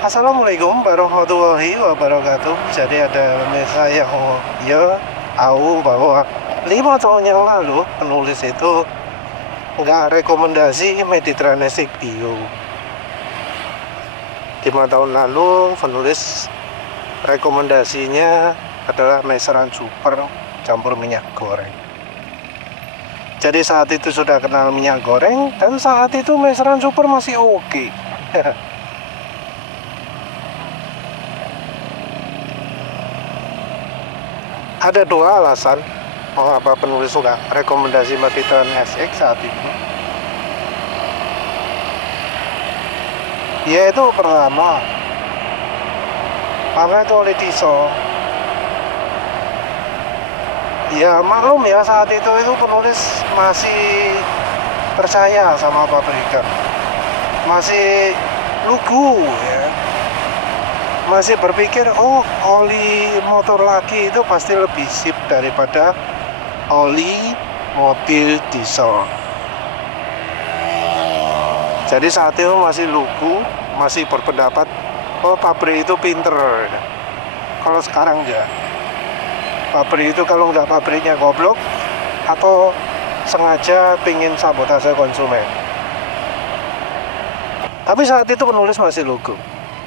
Assalamualaikum warahmatullahi wabarakatuh. Jadi ada saya yang tahu bahwa 5 tahun yang lalu penulis itu nggak rekomendasi Mediterranean Bio. 5 tahun lalu penulis rekomendasinya adalah Meseran Super campur minyak goreng. Jadi saat itu sudah kenal minyak goreng dan saat itu Meseran Super masih oke. Ada 2 alasan mengapa penulis suka rekomendasi Mediterranean SX saat itu. Yaitu pertama, karena itu oleh diesel. Ya maklum ya, saat itu penulis masih percaya sama pabrikan, masih lugu ya, masih berpikir oli motor laki itu pasti lebih sip daripada oli mobil diesel. Jadi saat itu masih lugu, masih berpendapat pabrik itu pinter. Kalau sekarang ya, pabrik itu kalau nggak pabriknya goblok atau sengaja pingin sabotase konsumen. Tapi saat itu penulis masih lugu,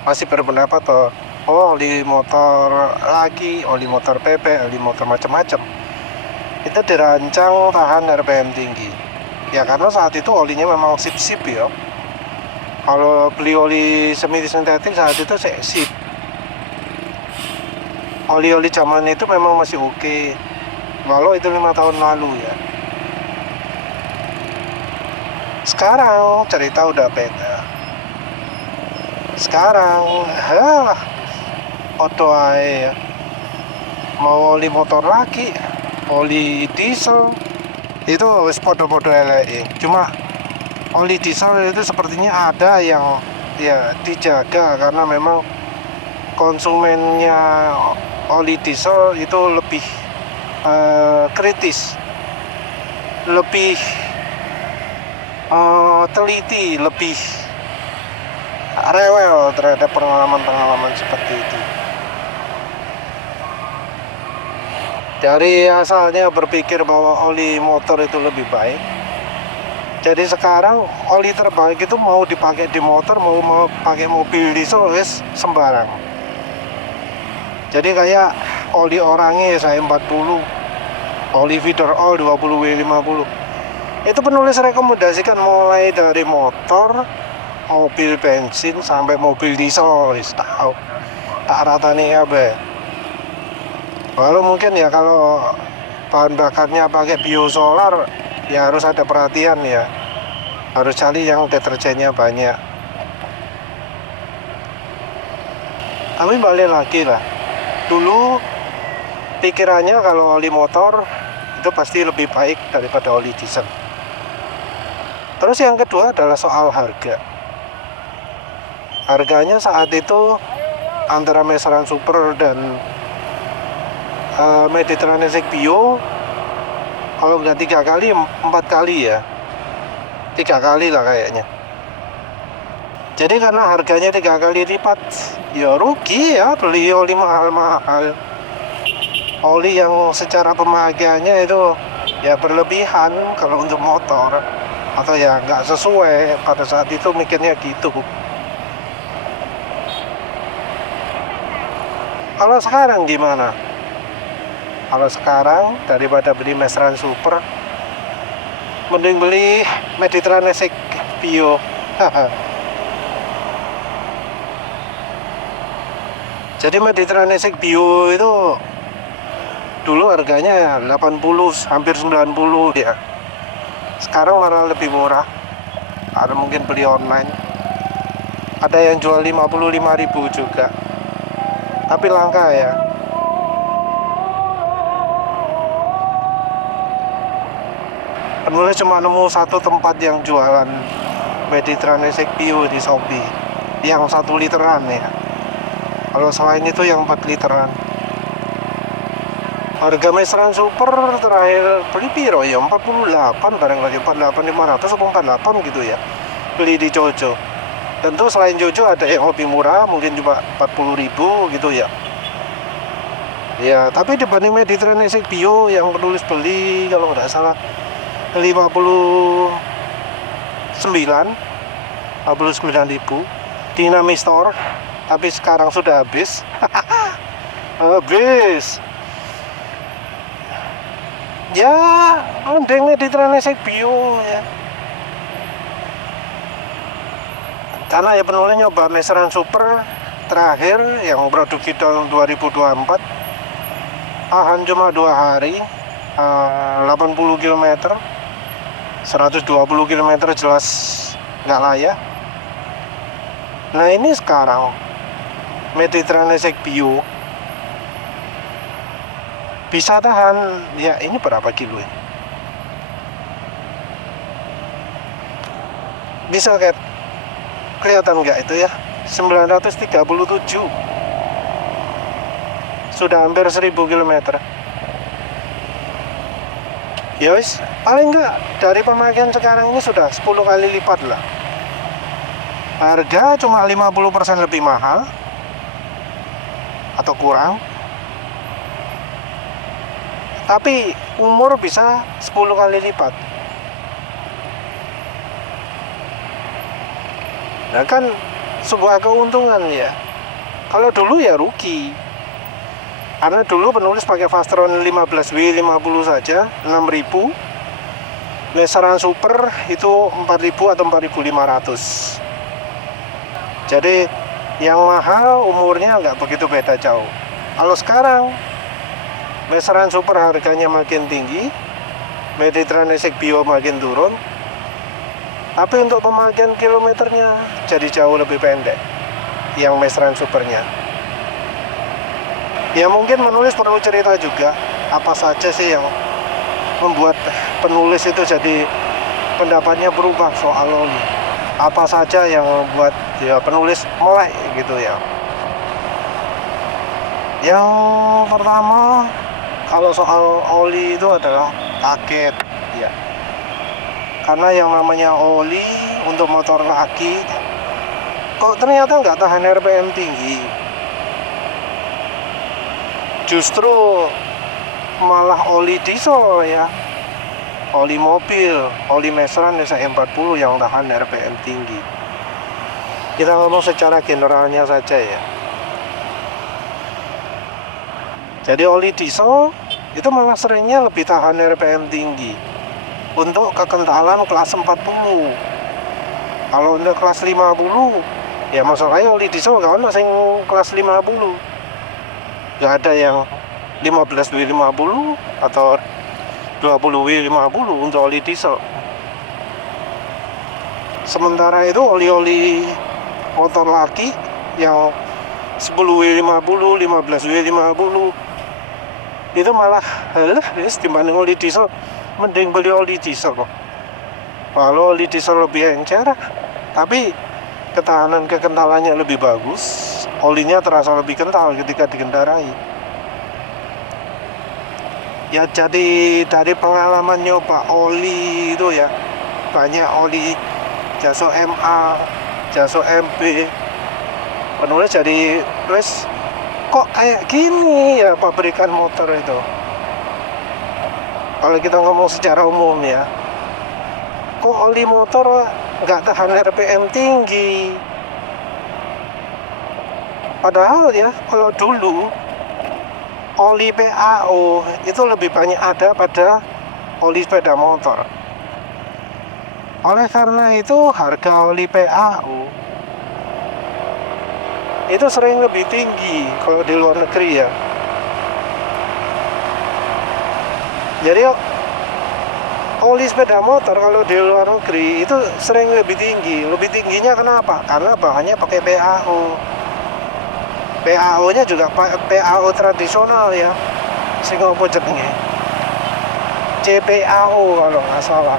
masih berpendapat oli motor laki, oli motor PP, oli motor macam-macam itu dirancang tahan RPM tinggi. Ya karena saat itu olinya memang sip-sip ya. Kalau beli oli semi sintetik saat itu sip. Oli-oli zaman itu memang masih oke. Walau itu 5 tahun lalu ya. Sekarang cerita udah beda. Sekarang oto ae ya. Mau oli motor laki, oli diesel itu wis podo-podo eleke. Cuma oli diesel itu sepertinya ada yang ya dijaga karena memang konsumennya oli diesel itu lebih kritis, lebih teliti, lebih rewel terhadap pengalaman-pengalaman seperti itu. Dari asalnya berpikir bahwa oli motor itu lebih baik, jadi sekarang oli terbaik itu mau dipakai di motor, mau pakai mobil diesel wes sembarang. Jadi kayak oli Orange saya 40, oli Feeder All 20W50. Itu penulis rekomendasikan mulai dari motor, mobil bensin sampai mobil diesel, wis tahu. Tak ratani kabeh. Walau mungkin ya kalau bahan bakarnya pakai biosolar ya harus ada perhatian ya, harus cari yang deterjennya banyak. Tapi balik lagi lah, dulu pikirannya kalau oli motor itu pasti lebih baik daripada oli diesel. Terus yang kedua adalah soal harga. Harganya saat itu antara Meseran Super dan Mediterranean Bio, kalau nggak 3 kali 4 kali ya, 3 kali lah kayaknya. Jadi karena harganya 3 kali lipat, ya rugi ya beli oli mahal-mahal. Oli yang secara pemakaiannya itu ya berlebihan kalau untuk motor, atau ya nggak sesuai pada saat itu mikirnya gitu. Kalau sekarang gimana? Kalau sekarang daripada beli Meseran Super, mending beli Mediterranean Bio. Jadi Mediterranean Bio itu dulu harganya 80, hampir 90 ya. Sekarang malah lebih murah. Ada mungkin beli online. Ada yang jual 55.000 juga. Tapi langka ya. Penulis cuma nemu satu tempat yang jualan Mediterranean Bio di Shopee, yang 1 literan ya. Kalau selain itu yang 4 literan. Harga Meseran Super terakhir beli piro ya, 48 bareng lagi, 48.500 atau 48 gitu ya, beli di Jojo. Tentu selain Jojo ada yang lebih murah, mungkin cuma 40.000 gitu ya. Ya, tapi dibanding Mediterranean Essex Bio yang penulis beli kalau nggak salah 59.000 di Nami Store, tapi sekarang sudah habis. Habis. Ya, mending Mediterranean Essex Bio ya. Karena ya penulis nyoba Meseran Super terakhir yang produksi tahun 2024, tahan cuma 2 hari, 80 km, 120 km jelas nggak layak. Nah ini sekarang Mediterranean Essex Bio bisa tahan, ya ini berapa kilo ya? Bisa kelihatan nggak itu ya, 937, sudah hampir 1000 km. Ya wis, paling nggak dari pemakaian sekarang ini sudah 10 kali lipat lah. Harga cuma 50% lebih mahal atau kurang, tapi umur bisa 10 kali lipat. Nah kan sebuah keuntungan ya. Kalau dulu ya rugi, karena dulu penulis pakai Fastron 15W50 saja 6.000, Meseran Super itu 4.000 atau 4.500. Jadi yang mahal umurnya nggak begitu beda jauh. Kalau sekarang Meseran Super harganya makin tinggi, Mediterranean Essex Bio makin turun, tapi untuk pemakaian kilometernya jadi jauh lebih pendek yang Meseran Supernya. Ya mungkin menulis perlu cerita juga apa saja sih yang membuat penulis itu jadi pendapatnya berubah soal oli. Apa saja yang membuat ya penulis melek gitu ya. Yang pertama, kalau soal oli itu adalah kaget ya. Karena yang namanya oli untuk motor laki kok ternyata nggak tahan RPM tinggi. Justru malah oli diesel ya, oli mobil, oli Meseran SE40 yang tahan RPM tinggi. Kita ngomong secara generalnya saja ya. Jadi oli diesel itu malah seringnya lebih tahan RPM tinggi untuk kekentalan kelas 40. Kalau untuk kelas 50 ya masalahnya oli diesel kan masih kelas 50. Gak ada yang 15W50 atau 20W50 untuk oli diesel. Sementara itu oli-oli motor laki yang 10W50, 15W50 itu malah dibanding oli diesel, mending beli oli diesel kok. Kalau oli diesel lebih encer, tapi kekentalannya lebih bagus, olinya terasa lebih kental ketika dikendarai. Ya jadi dari pengalaman nyoba oli itu ya, banyak oli Jaso MA, Jaso MB, penulis jadi terus kok kayak gini ya pabrikan motor itu. Kalau kita ngomong secara umum ya, kok oli motor nggak tahan RPM tinggi. Padahal ya kalau dulu oli PAO itu lebih banyak ada pada oli sepeda motor. Oleh karena itu harga oli PAO itu sering lebih tinggi kalau di luar negeri ya. Jadi oli sepeda motor kalau di luar negeri itu sering lebih tinggi. Lebih tingginya kenapa? Karena bahannya pakai PAO. PAO nya juga PAO tradisional ya, Singapura jenenge CPAO kalau nggak salah.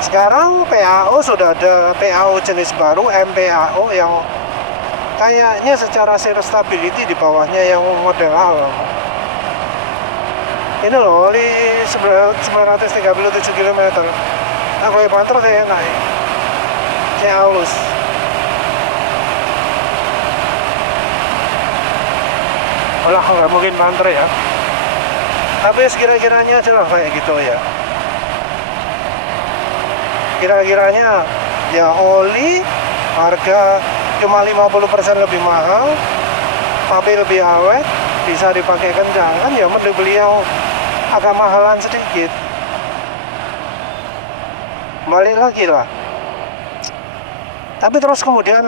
Sekarang PAO sudah ada PAO jenis baru, MPAO, yang kayaknya secara sales stability di bawahnya yang model awal. Ini loh, oli 937 km. Nah, kalau banter saya naik. masih halus. Olah nggak mungkin mantre ya, tapi sekira-kiranya aja lah kayak gitu ya. Kira-kiranya ya oli harga cuma 50% lebih mahal tapi lebih awet, bisa dipakai kencang, kan ya mending beliau agak mahalan sedikit. Balik lagi lah. Tapi terus kemudian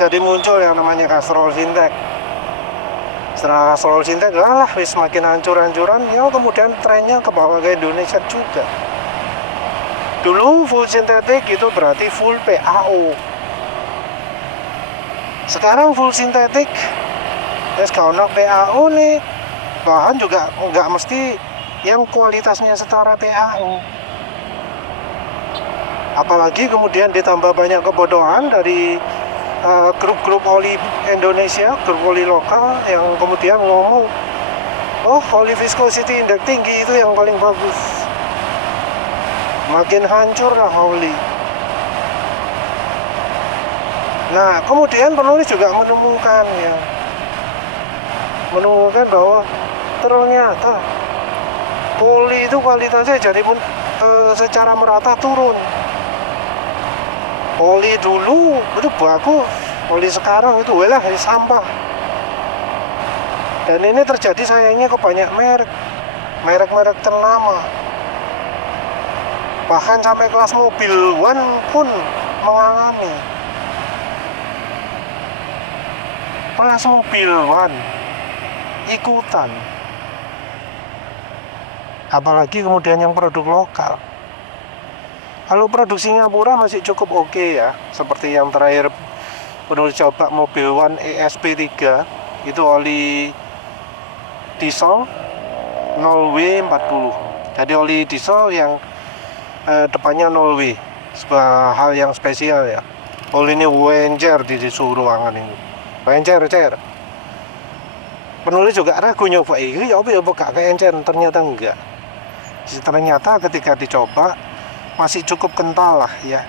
jadi muncul yang namanya Castrol Sintek. Setelah Castrol Sintek lah wis makin hancur-hancuran, ya kemudian trennya ke bawah ke Indonesia juga. Dulu full sintetik itu berarti full PAO. Sekarang full sintetik kalau PAO nih, bahan juga nggak mesti yang kualitasnya setara PAO. Apalagi kemudian ditambah banyak kebodohan dari grup-grup oli Indonesia, grup oli lokal yang kemudian ngomong, oh oli viscosity index tinggi itu yang paling bagus. Makin hancur lah oli. Nah kemudian penulis juga menemukan bahwa ternyata oli itu kualitasnya jadi secara merata turun. Oli dulu itu bagus, oli sekarang itu walah sampah. Dan ini terjadi sayangnya ke banyak merek ternama. Bahkan sampai kelas mobil One pun mengalami. Kelas mobil One ikutan. Apalagi kemudian yang produk lokal. Kalau produk Singapura masih cukup oke ya, seperti yang terakhir penulis coba mobil One ESP3, itu oli diesel 0W40. Jadi oli diesel yang depannya 0W, sebuah hal yang spesial ya. Oli ini Wenger di suhu ruangan ini, Wenger. Penulis juga ragu nyoba ini, ya buka ke encer, ternyata enggak. Ternyata ketika dicoba masih cukup kental lah ya,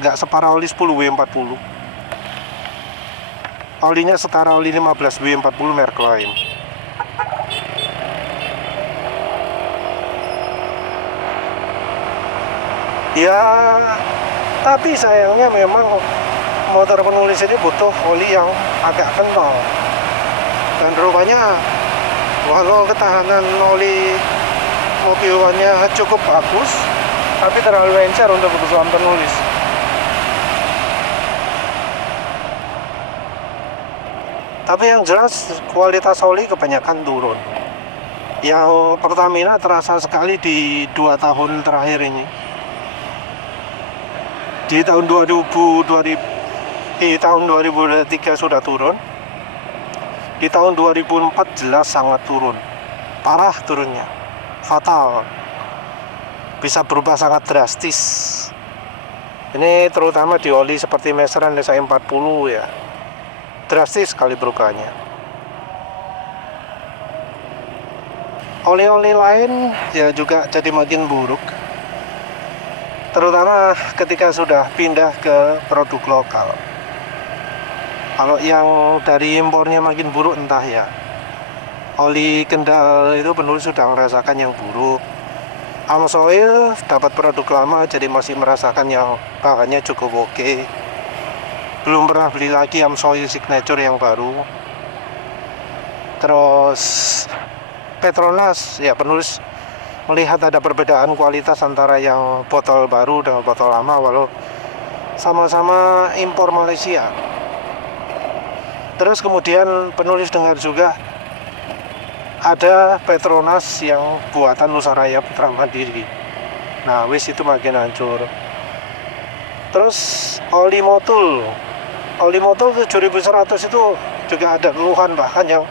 nggak separah oli 10W40. Olinya setara oli 15W40 merek lain. Ya tapi sayangnya memang motor penulis ini butuh oli yang agak kental, dan rupanya walau ketahanan oli mobil One-nya cukup bagus, tapi terlalu encer untuk kebutuhan penulis. Tapi yang jelas kualitas oli kebanyakan turun. Yang Pertamina terasa sekali di 2 tahun terakhir ini. Di tahun 2023 sudah turun. Di tahun 2004 jelas sangat turun. Parah turunnya. Fatal, bisa berubah sangat drastis. Ini terutama di oli seperti Meseran SA40 ya, drastis sekali perubahannya. Oli-oli lain ya juga jadi makin buruk, terutama ketika sudah pindah ke produk lokal. Kalau yang dari impornya makin buruk entah ya. Oli Kendal itu penulis sudah merasakan yang buruk. Amsoil dapat produk lama jadi masih merasakan yang bahannya cukup oke. Belum pernah beli lagi Amsoil Signature yang baru. Terus Petronas ya, penulis melihat ada perbedaan kualitas antara yang botol baru dengan botol lama walau sama-sama impor Malaysia. Terus kemudian penulis dengar juga ada Petronas yang buatan Nusaraya Putra Mandiri. Nah wis itu makin hancur. Terus oli Motul 7100 itu juga ada keluhan, bahkan yang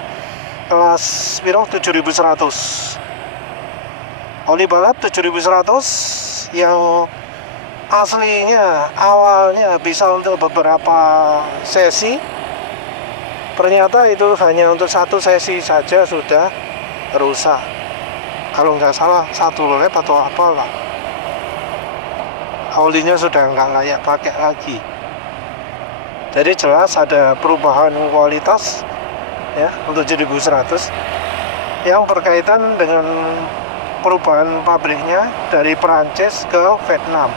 kelas 7100. Oli balap 7100 yang aslinya awalnya bisa untuk beberapa sesi, ternyata itu hanya untuk 1 sesi saja sudah rusak. Kalau nggak salah 1 lap atau apalah. olinya sudah nggak layak pakai lagi. Jadi jelas ada perubahan kualitas ya untuk jadi Bu100 yang berkaitan dengan perubahan pabriknya dari Perancis ke Vietnam.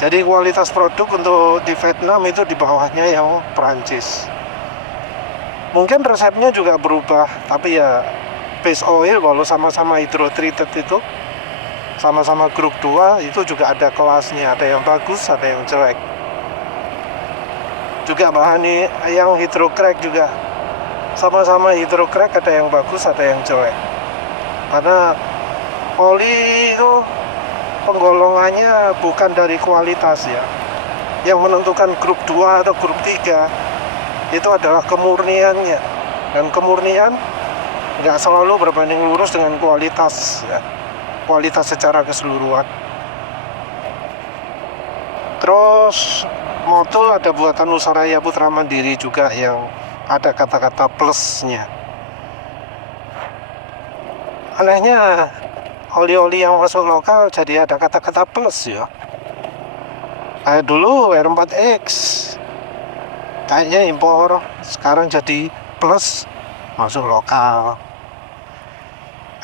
Jadi kualitas produk untuk di Vietnam itu di bawahnya yang Perancis. Mungkin resepnya juga berubah, tapi ya base oil walau sama-sama hydrotreated itu, sama-sama grup 2 itu juga ada kelasnya, ada yang bagus, ada yang jelek. Juga bahan yang hydrocrack juga sama-sama hydrocrack, ada yang bagus, ada yang jelek. Karena oli itu penggolongannya bukan dari kualitas ya. Yang menentukan grup 2 atau grup 3 itu adalah kemurniannya. Dan kemurnian nggak selalu berbanding lurus dengan kualitas ya. Kualitas secara keseluruhan. Terus motul ada buatan Nusaraya Putra Mandiri juga yang ada kata-kata plusnya. Anehnya oli-oli yang masuk lokal jadi ada kata-kata plus ya. Kayak dulu R4X kayaknya impor, sekarang jadi plus masuk lokal.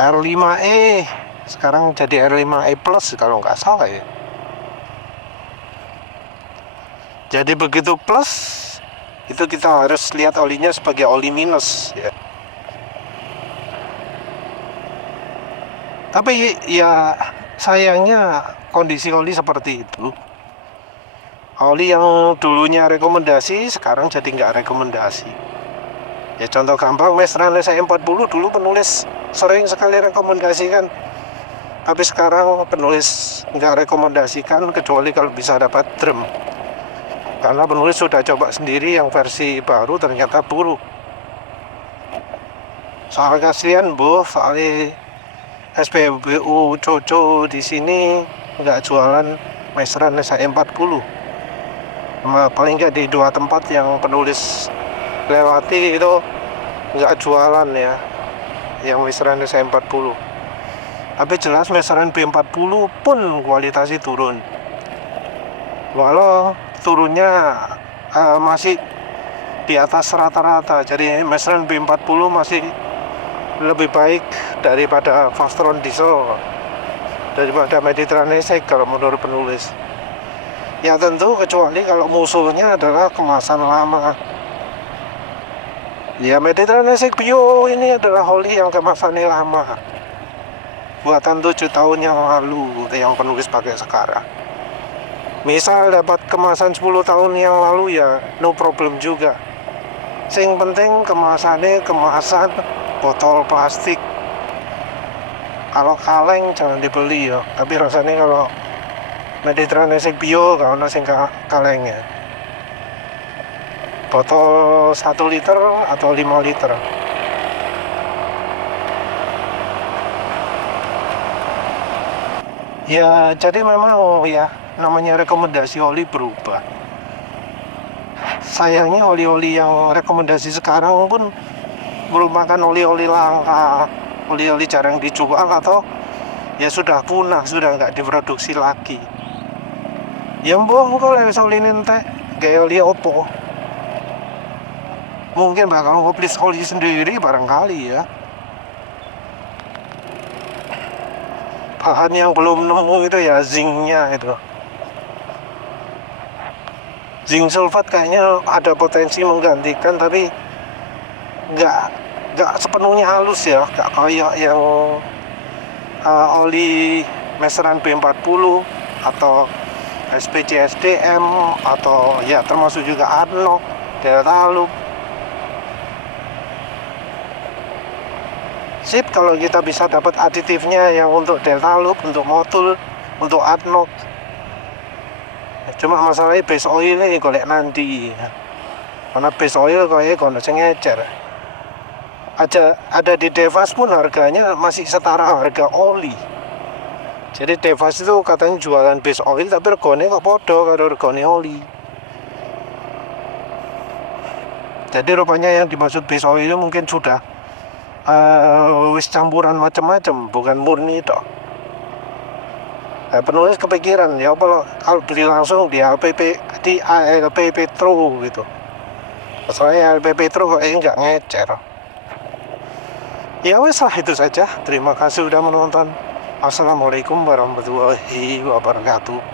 R5E sekarang jadi R5E plus kalau nggak salah ya. Jadi begitu plus itu kita harus lihat olinya sebagai oli minus ya. Tapi ya sayangnya kondisi oli seperti itu. Oli yang dulunya rekomendasi sekarang jadi nggak rekomendasi. Ya contoh gampang, Mestran SE40 dulu penulis sering sekali rekomendasikan, tapi sekarang penulis nggak rekomendasikan kecuali kalau bisa dapat drum. Karena penulis sudah coba sendiri yang versi baru ternyata buruk. Soal kasihan bu, soalnya SPBU Coco di sini nggak jualan Mestran SE40. Paling nggak di 2 tempat yang penulis lewati itu nggak jualan ya yang Mestran SE40. Tapi jelas Mestran B40 pun kualitasnya turun, walau turunnya masih di atas rata-rata. Jadi Mestran B40 masih lebih baik daripada Fastron diesel, daripada Mediterranean Essex kalau menurut penulis. Ya tentu kecuali kalau musuhnya adalah kemasan lama. Ya Mediterranean Essex Bio ini adalah oli yang kemasannya lama, buatan 7 tahun yang lalu yang penulis pakai sekarang. Misal dapat kemasan 10 tahun yang lalu ya no problem juga. Sing penting kemasannya kemasan botol plastik. Kalau kaleng jangan dibeli ya, tapi rasanya kalau Mediterranean Essex Bio kalau nasi kaleng ya. Botol 1 liter atau 5 liter. Ya jadi memang ya namanya rekomendasi oli berubah. Sayangnya oli-oli yang rekomendasi sekarang pun merupakan oli-oli langka, oli-oli jarang dijual atau ya sudah punah, sudah nggak diproduksi lagi. Ya mbok kok lek oli nente gaya oli opo? Mungkin bakal ngoplis oli sendiri barangkali ya. Bahan yang belum nemu itu ya zincnya itu. Zinc sulfat kayaknya ada potensi menggantikan, tapi nggak sepenuhnya halus ya, nggak kayak yang oli Mestran B40 atau SPCSDM atau ya termasuk juga ADNOC, Delta Loop. Sip kalau kita bisa dapat aditifnya yang untuk Delta Loop, untuk motul, untuk ADNOC. Cuma masalahnya base oil ini golek nanti. Karena base oil kayaknya kono sing ngecer. Ada di Devas pun harganya masih setara harga oli. Jadi Devas itu katanya jualan base oil tapi regane kok podo karo regane oli. Jadi rupanya yang dimaksud base oil itu mungkin sudah wis campuran macam-macam, bukan murni toh. Penulis kepikiran ya kalau beli langsung di LPP, di ALP Petro gitu. Soalnya ALP Petro kok nggak ngecer. Ya wes lah, itu saja. Terima kasih sudah menonton. Assalamualaikum warahmatullahi wabarakatuh.